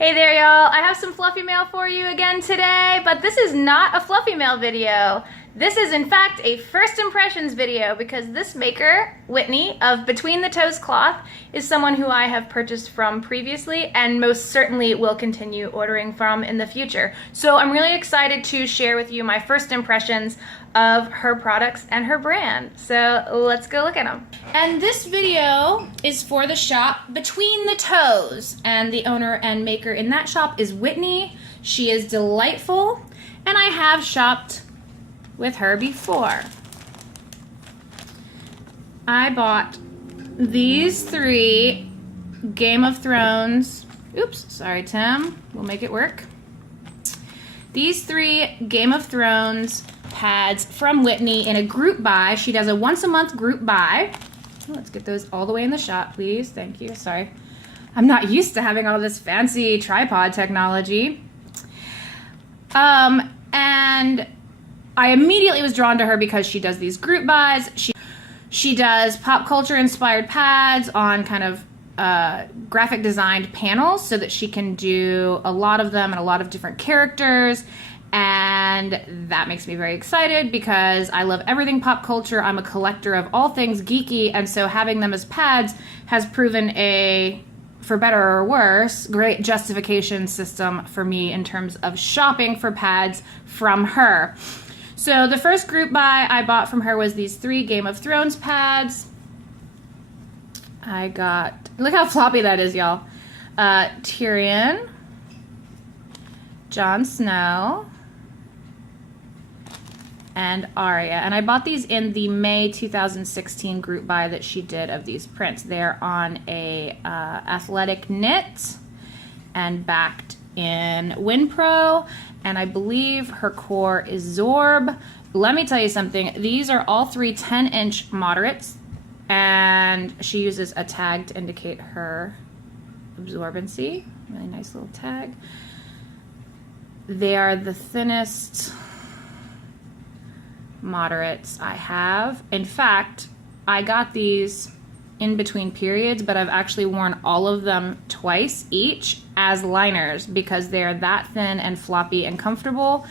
Hey there, y'all. I have some fluffy mail for you again today, but this is not a fluffy mail video. This is in fact a first impressions video because this maker, Whitney of Between the Toes Cloth, is someone who I have purchased from previously and most certainly will continue ordering from in the future. So I'm really excited to share with you my first impressions of her products and her brand. So let's go look at them. And this video is for the shop Between the Toes, and the owner and maker in that shop is Whitney. She is delightful, and I have shopped with her before. I bought these three Game of Thrones, oops, sorry Tim, we'll make it work. These three Game of Thrones pads from Whitney in a group buy. She does a once a month group buy. Let's get those all the way in the shot, please. Thank you, sorry. I'm not used to having all this fancy tripod technology. And I immediately was drawn to her because she does these group buys. She does pop culture inspired pads on kind of graphic designed panels so that she can do a lot of them and a lot of different characters. And that makes me very excited because I love everything pop culture. I'm a collector of all things geeky, and so having them as pads has proven a, for better or worse, great justification system for me in terms of shopping for pads from her. So the first group buy I bought from her was these three Game of Thrones pads. I got, look how floppy that is, y'all. Tyrion, Jon Snow, and Arya. And I bought these in the May 2016 group buy that she did of these prints. They're on a athletic knit and backed in WinPro, and I believe her core is Zorb. Let me tell you something. These are all three 10-inch moderates, and she uses a tag to indicate her absorbency. Really nice little tag. They are the thinnest moderates I have. In fact, I got these in between periods, but I've actually worn all of them twice each as liners because they're that thin and floppy and comfortable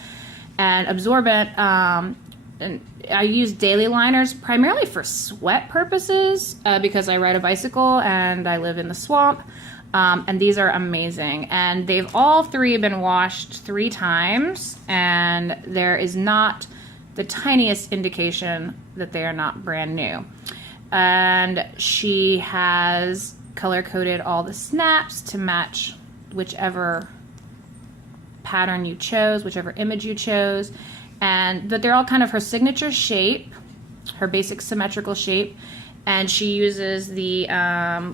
and absorbent. And I use daily liners primarily for sweat purposes because I ride a bicycle and I live in the swamp. And these are amazing, and they've all three been washed 3 times, and there is not the tiniest indication that they are not brand new. And she has color coded all the snaps to match whichever pattern you chose, whichever image you chose, and that they're all kind of her signature shape, her basic symmetrical shape. And she uses the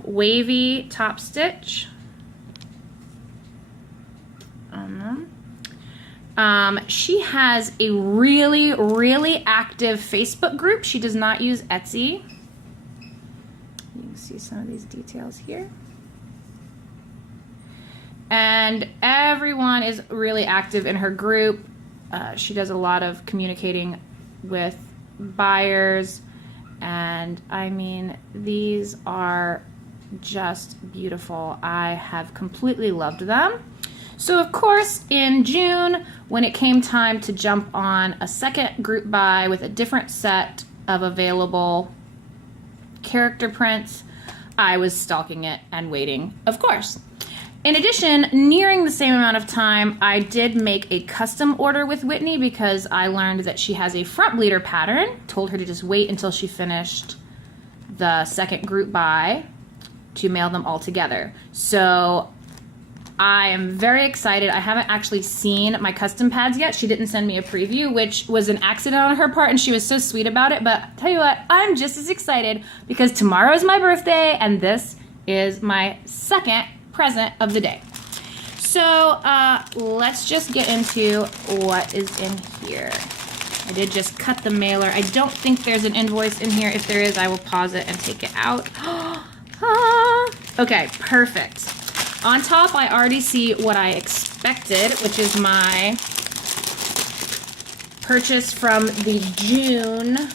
wavy top stitch on them. She has a really, really active Facebook group. She does not use Etsy. You can see some of these details here. And everyone is really active in her group. She does a lot of communicating with buyers. And I mean, these are just beautiful. I have completely loved them. So of course, in June, when it came time to jump on a second group buy with a different set of available character prints, I was stalking it and waiting, of course. In addition, nearing the same amount of time, I did make a custom order with Whitney because I learned that she has a front bleeder pattern. Told her to just wait until she finished the second group buy to mail them all together. So I am very excited. I haven't actually seen my custom pads yet. She didn't send me a preview, which was an accident on her part, and she was so sweet about it. But tell you what, I'm just as excited because tomorrow is my birthday, and this is my second present of the day. So let's just get into what is in here. I did just cut the mailer. I don't think there's an invoice in here. If there is, I will pause it and take it out. Okay, perfect. On top, I already see what I expected, which is my purchase from the June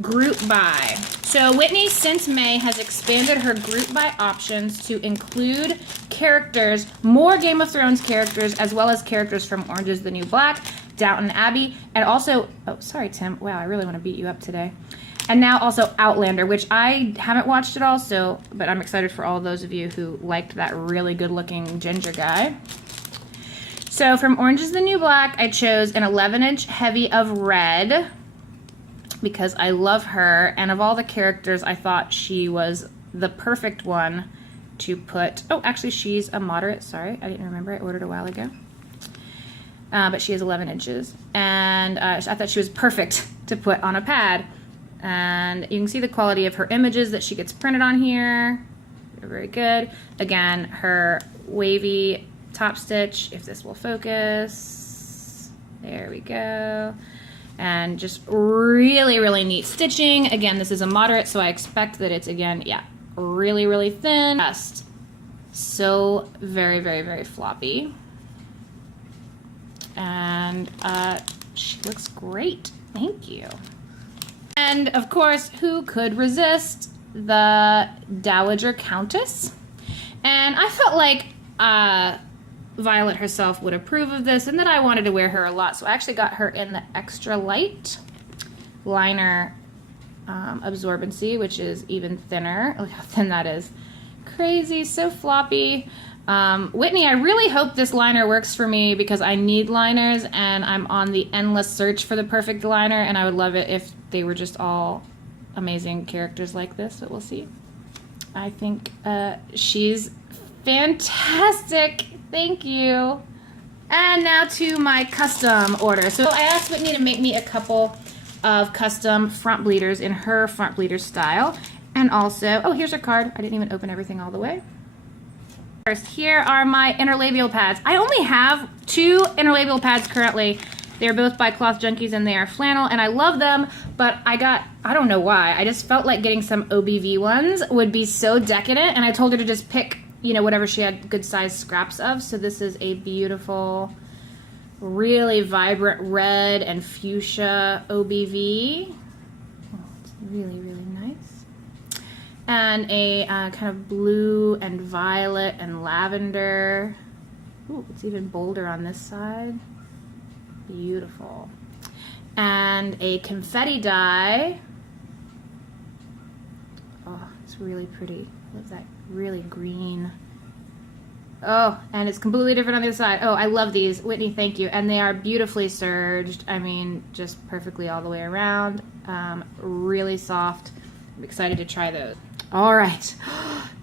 group buy. So Whitney, since May, has expanded her group buy options to include characters, more Game of Thrones characters, as well as characters from Orange is the New Black, Downton Abbey, and also, oh, sorry, Tim. Wow, I really want to beat you up today. And now also Outlander, which I haven't watched at all, so, but I'm excited for all those of you who liked that really good-looking ginger guy. So from Orange is the New Black, I chose an 11-inch heavy of red because I love her, and of all the characters, I thought she was the perfect one to put. Oh, actually, she's a moderate. Sorry, I didn't remember. I ordered a while ago. But she is 11 inches, and I thought she was perfect to put on a pad. And you can see the quality of her images that she gets printed on here. They're very good. Again, her wavy top stitch, if this will focus. There we go. And just really, really neat stitching. Again, this is a moderate, so I expect that it's, again, yeah, really, really thin. Just so very, very, very floppy. And she looks great. Thank you. And of course, who could resist the Dowager Countess? And I felt like Violet herself would approve of this, and that I wanted to wear her a lot. So I actually got her in the extra light liner absorbency, which is even thinner. Look how thin that is. Crazy, so floppy. Whitney, I really hope this liner works for me because I need liners and I'm on the endless search for the perfect liner, and I would love it if they were just all amazing characters like this, but we'll see. I think she's fantastic. Thank you. And now to my custom order. So I asked Whitney to make me a couple of custom front bleeders in her front bleeder style. And also, oh, here's her card. I didn't even open everything all the way. First, here are my interlabial pads. I only have 2 interlabial pads currently. They're both by Cloth Junkies and they are flannel, and I love them, but I don't know why, I just felt like getting some OBV ones would be so decadent, and I told her to just pick, you know, whatever she had good sized scraps of. So this is a beautiful, really vibrant red and fuchsia OBV. Oh, it's really, really nice. And a kind of blue and violet and lavender. Ooh, it's even bolder on this side. Beautiful. And a confetti dye. Oh, it's really pretty. Love that really green. Oh, and it's completely different on the other side. Oh, I love these. Whitney, thank you. And they are beautifully serged. I mean, just perfectly all the way around. Really soft. I'm excited to try those. All right,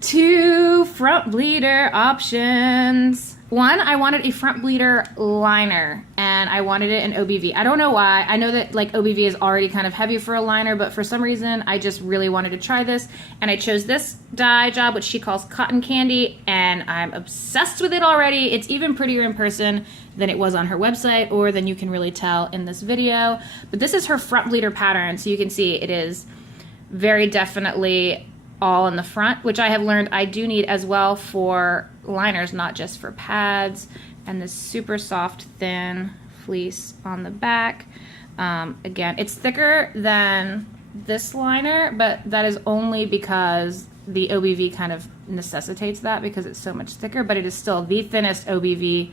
2 front bleeder options. One, I wanted a front bleeder liner, and I wanted it in OBV. I don't know why. I know that like OBV is already kind of heavy for a liner, but for some reason, I just really wanted to try this, and I chose this dye job, which she calls Cotton Candy, and I'm obsessed with it already. It's even prettier in person than it was on her website, or than you can really tell in this video. But this is her front bleeder pattern, so you can see it is very definitely all in the front, which I have learned I do need as well for liners, not just for pads. And this super soft, thin fleece on the back. Again, it's thicker than this liner, but that is only because the OBV kind of necessitates that because it's so much thicker, but it is still the thinnest OBV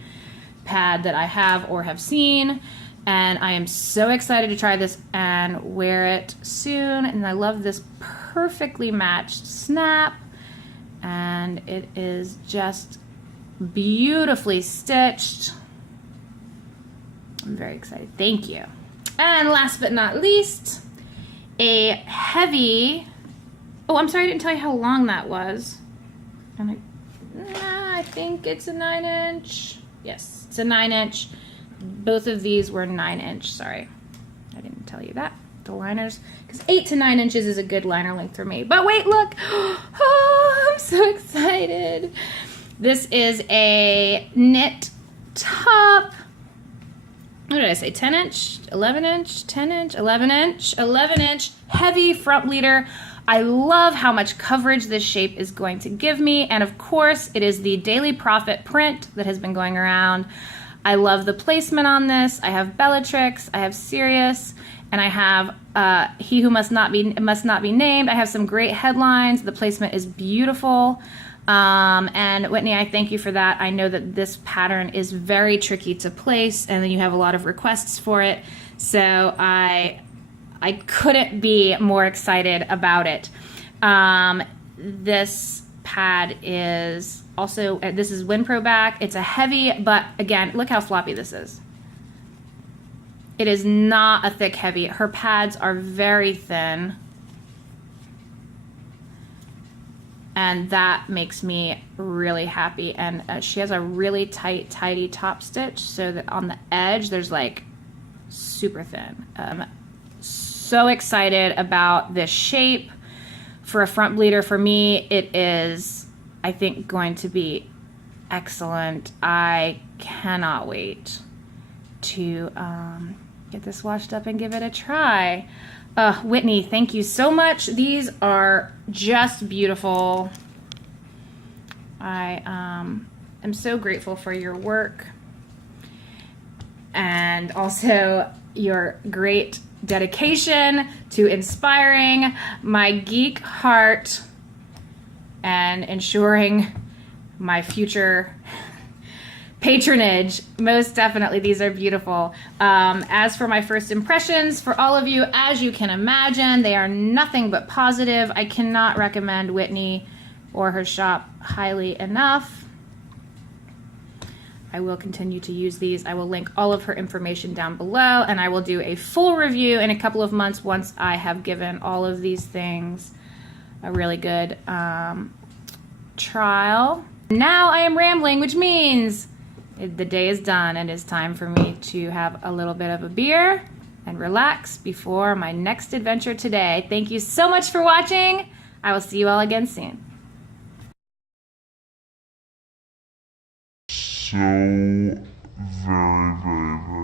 pad that I have or have seen. And I am so excited to try this and wear it soon. And I love this perfectly matched snap. And it is just beautifully stitched. I'm very excited. Thank you. And last but not least, a heavy... Oh, I'm sorry I didn't tell you how long that was. And I think it's a 9-inch. Yes, it's a 9-inch. Both of these were 9-inch. Sorry, I didn't tell you that. The liners, because 8 to 9 inches is a good liner length for me. But wait, look! Oh, I'm so excited. This is a knit top. What did I say? 10-inch, 11-inch, 10-inch, 11-inch, 11-inch heavy front bleeder. I love how much coverage this shape is going to give me, and of course, it is the Daily Profit print that has been going around. I love the placement on this. I have Bellatrix, I have Sirius, and I have He Who Must Not Be Named. I have some great headlines. The placement is beautiful. And Whitney, I thank you for that. I know that this pattern is very tricky to place, and then you have a lot of requests for it. So I couldn't be more excited about it. This pad is also, this is WinPro back. It's a heavy, but again, look how floppy this is. It is not a thick heavy. Her pads are very thin. And that makes me really happy. And she has a really tight, tidy top stitch so that on the edge, there's like super thin. So excited about this shape for a front bleeder. For me, it is, I think, going to be excellent. I cannot wait to get this washed up and give it a try. Whitney, thank you so much. These are just beautiful. I am so grateful for your work and also your great dedication to inspiring my geek heart and ensuring my future patronage. Most definitely, these are beautiful. As for my first impressions, for all of you, as you can imagine, they are nothing but positive. I cannot recommend Whitney or her shop highly enough. I will continue to use these. I will link all of her information down below, and I will do a full review in a couple of months once I have given all of these things a really good trial. Now I am rambling, which means the day is done and it's time for me to have a little bit of a beer and relax before my next adventure today. Thank you so much for watching. I will see you all again soon. So very, very, very